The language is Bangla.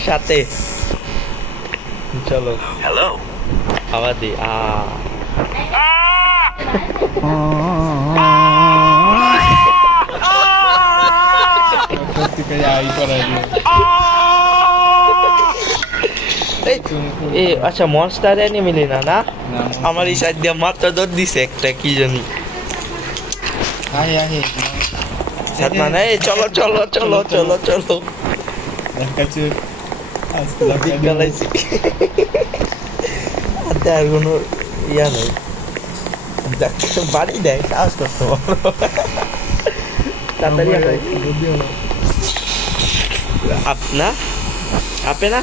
সাথে চলো Hello. খাবার দি আচ্ছা মনস্টার মিলি না না আমার এই সাইড দিয়ে মাত্র দৌড় দিছে একটা কি জানি সাতমান এই চলো চলো চলো চলো চলো বিকালাইছি আর কোনো ইয়া নেই বাড়ি দেয় সাহস করতে তাড়াতাড়ি আপনা আপে না